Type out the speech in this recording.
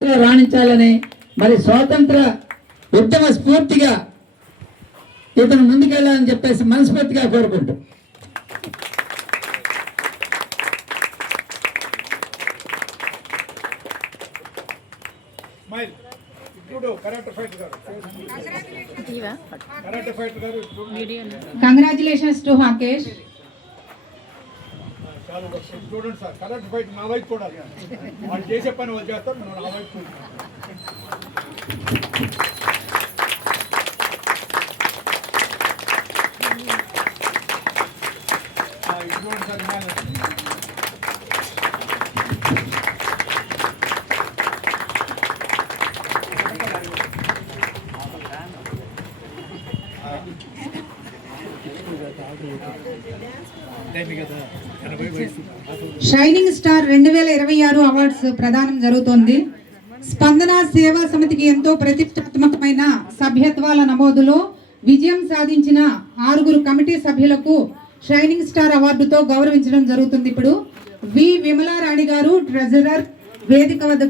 రాణించాలని మరి స్వాతంత్ర ఉద్యమ స్ఫూర్తిగా ఇతను ముందుకెళ్ళాలని చెప్పేసి మనస్ఫూర్తిగా కోరుకుంటూ కంగ్రాచులేషన్స్ టు హకేష్. చూడండి సార్, కరెక్ట్ ఫైట్ నా వైపు చూడాలి. వాళ్ళు చేసే పని వాళ్ళు చేస్తారు, నా వైపు చూడండి. షైనింగ్ స్టార్ 2026 అవార్డ్స్ ప్రదానం జరుగుతోంది. స్పందన సేవా సమితికి ఎంతో ప్రతిష్టాత్మకమైన సభ్యత్వాల నమోదులో విజయం సాధించిన 6 కమిటీ సభ్యులకు షైనింగ్ స్టార్ అవార్డుతో గౌరవించడం జరుగుతుంది. ఇప్పుడు వి విమలారాణి గారు ట్రెజరర్ వేదిక వద్ద